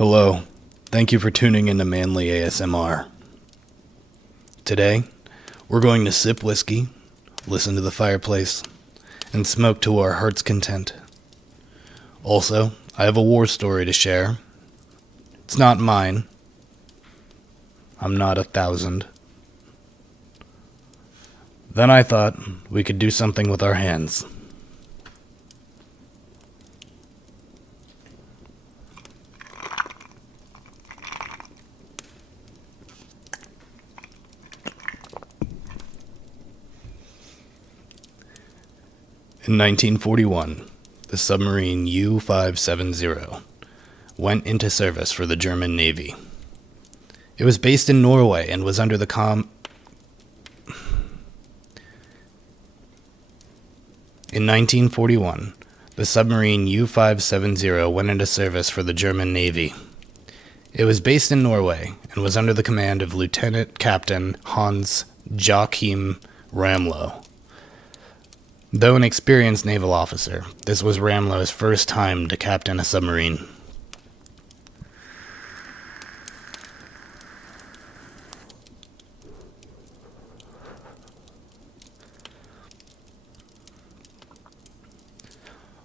Hello. Thank you for tuning into Manly ASMR. Today, we're going to sip whiskey, listen to the fireplace, and smoke to our heart's content. Also, I have a war story to share. It's not mine. I'm not 1,000. Then I thought we could do something with our hands. In 1941, the submarine U-570 went into service for the German Navy. It was based in Norway and was under the In 1941, the submarine U-570 went into service for the German Navy. It was based in Norway and was under the command of Lieutenant Captain Hans Joachim Ramlow. Though an experienced naval officer, this was Ramlow's first time to captain a submarine.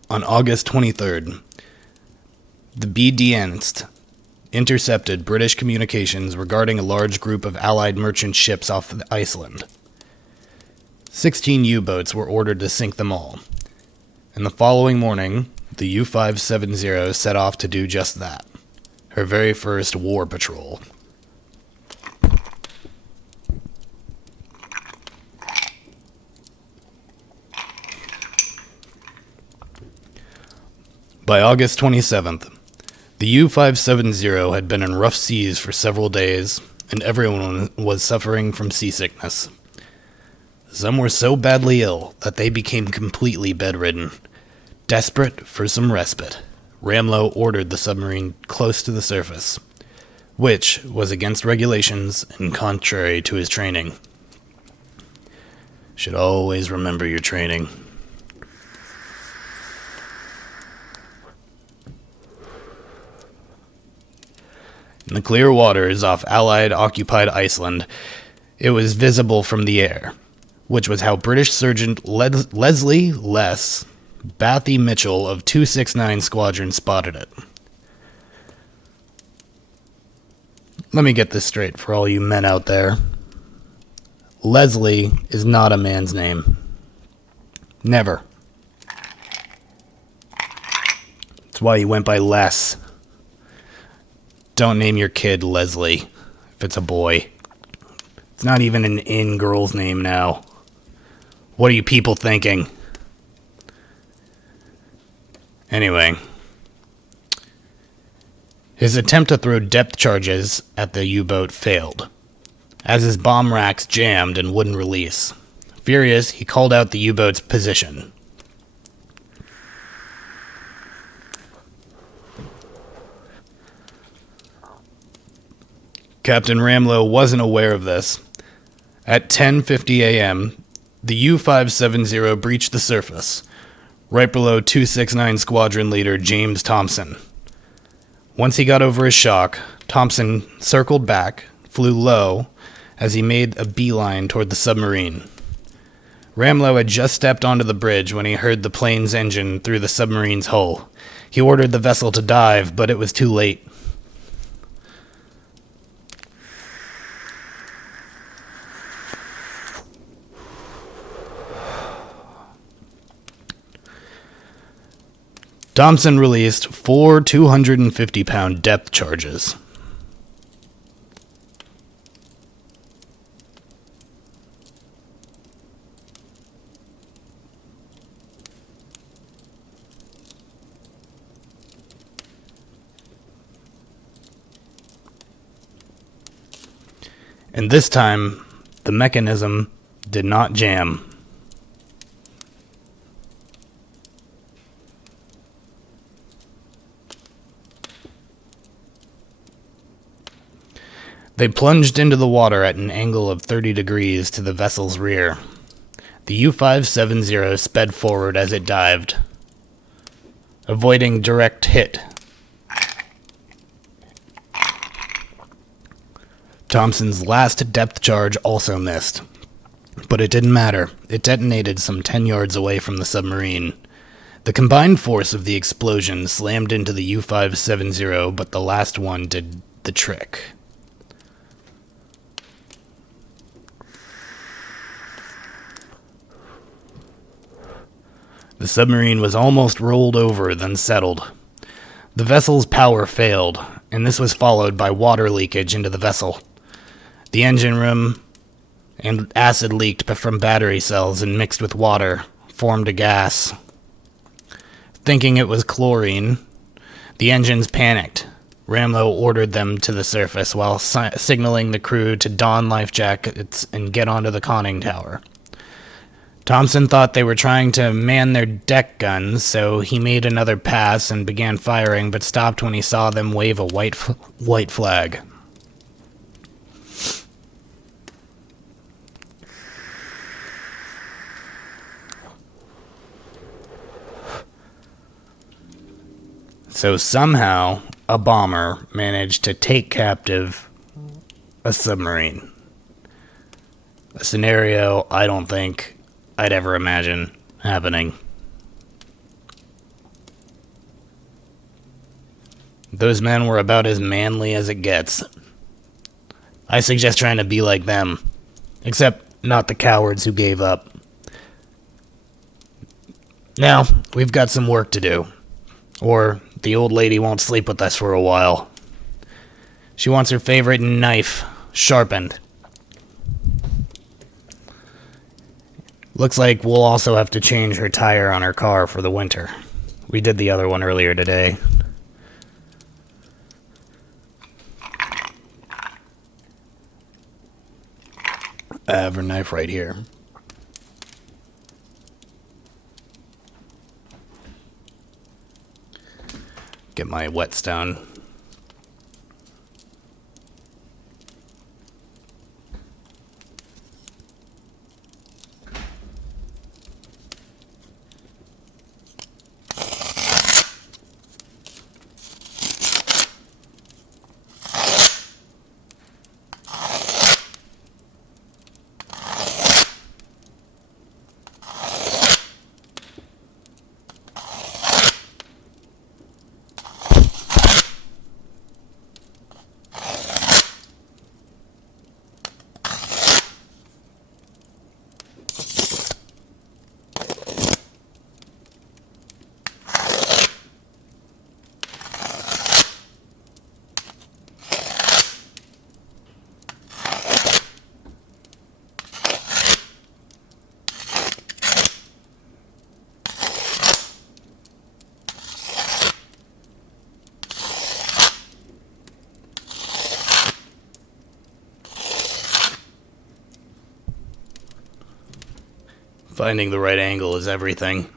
On August 23rd, the N.E.T. intercepted British communications regarding a large group of Allied merchant ships off Iceland. 16 U-boats were ordered to sink them all, and the following morning, the U-570 set off to do just that, her very first war patrol. By August 27th, the U-570 had been in rough seas for several days, and everyone was suffering from seasickness. Some were so badly ill that they became completely bedridden. Desperate for some respite, Ramlow ordered the submarine close to the surface, which was against regulations and contrary to his training. Should always remember your training. In the clear waters off Allied-occupied Iceland, it was visible from the air, which was how British Sergeant Leslie Less Bathy Mitchell of 269 Squadron spotted it. Let me get this straight for all you men out there. Leslie is not a man's name. Never. That's why he went by Les. Don't name your kid Leslie if it's a boy. It's not even an in-girl's name now. What are you people thinking? Anyway, his attempt to throw depth charges at the U-boat failed, as his bomb racks jammed and wouldn't release. Furious, he called out the U-boat's position. Captain Ramlow wasn't aware of this. At 10:50 a.m., the U-570 breached the surface, right below 269 Squadron Leader James Thompson. Once he got over his shock, Thompson circled back, flew low, as he made a beeline toward the submarine. Ramlow had just stepped onto the bridge when he heard the plane's engine through the submarine's hull. He ordered the vessel to dive, but it was too late. Thompson released 4 250-pound depth charges. And this time, the mechanism did not jam. They plunged into the water at an angle of 30 degrees to the vessel's rear. The U-570 sped forward as it dived, avoiding direct hit. Thompson's last depth charge also missed. But it didn't matter. It detonated some 10 yards away from the submarine. The combined force of the explosion slammed into the U-570, but the last one did the trick. The submarine was almost rolled over, then settled. The vessel's power failed, and this was followed by water leakage into the vessel. The engine room and acid leaked from battery cells and mixed with water, formed a gas. Thinking it was chlorine, the engines panicked. Ramlo ordered them to the surface while signaling the crew to don life jackets and get onto the conning tower. Thompson thought they were trying to man their deck guns, so he made another pass and began firing, but stopped when he saw them wave a white flag. So somehow, a bomber managed to take captive a submarine. A scenario I don't think I'd ever imagine happening. Those men were about as manly as it gets. I suggest trying to be like them, except not the cowards who gave up. Now, we've got some work to do. Or the old lady won't sleep with us for a while. She wants her favorite knife sharpened. Looks like we'll also have to change her tire on her car for the winter. We did the other one earlier today. I have her knife right here. Get my whetstone. Finding the right angle is everything.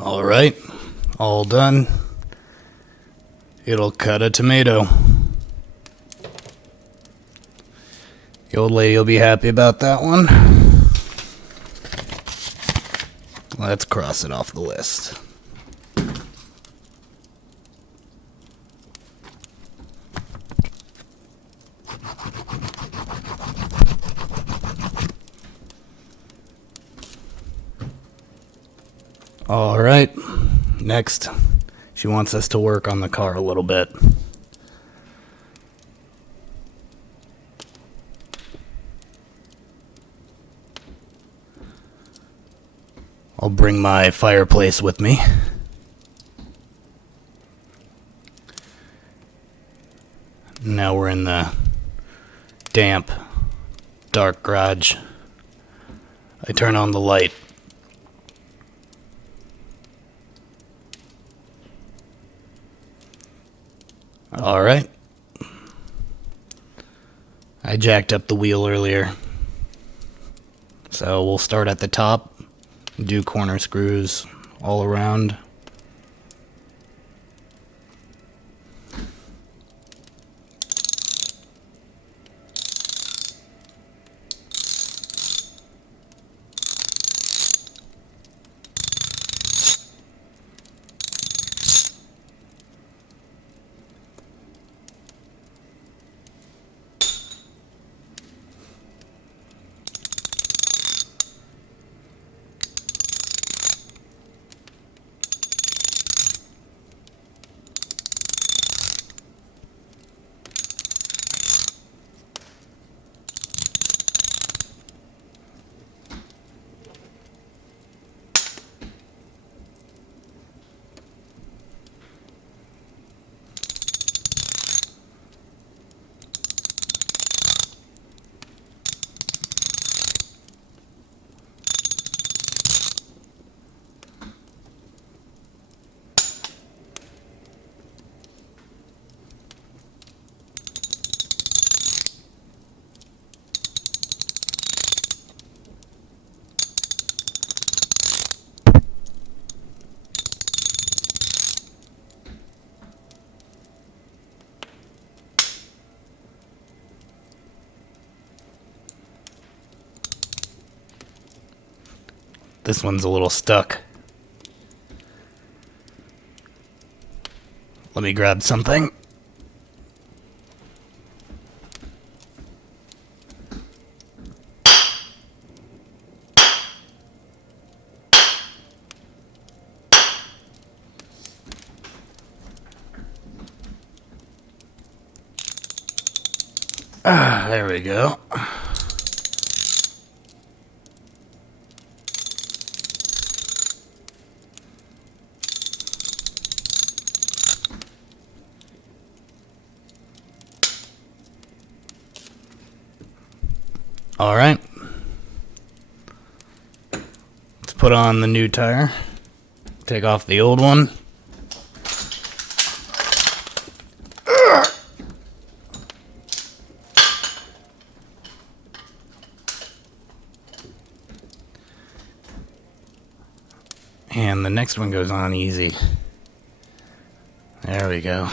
All right, all done. It'll cut a tomato. The old lady will be happy about that one. Let's cross it off the list. All right, next, she wants us to work on the car a little bit. I'll bring my fireplace with me. Now we're in the damp, dark garage. I turn on the light. All right. I jacked up the wheel earlier. So we'll start at the top, do corner screws all around. This one's a little stuck. Let me grab something. There we go. All right. Let's put on the new tire. Take off the old one. And the next one goes on easy. There we go.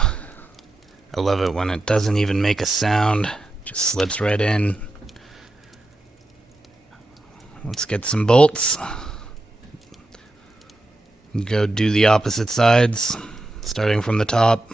I love it when it doesn't even make a sound. Just slips right in. Let's get some bolts. Go do the opposite sides, starting from the top.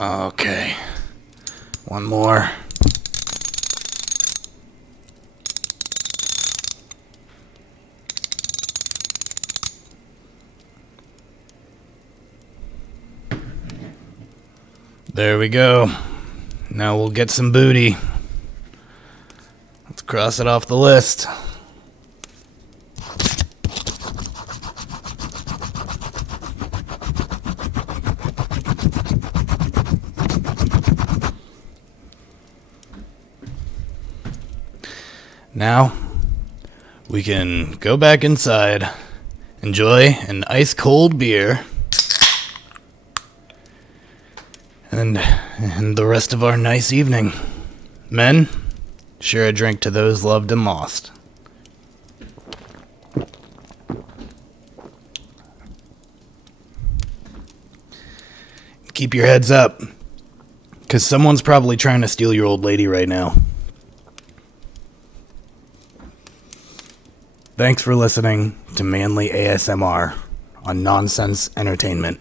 Okay, one more. There we go. Now we'll get some booty. Cross it off the list. Now, we can go back inside, enjoy an ice-cold beer, and the rest of our nice evening. Men, share a drink to those loved and lost. Keep your heads up, because someone's probably trying to steal your old lady right now. Thanks for listening to Manly ASMR on Nonsense Entertainment.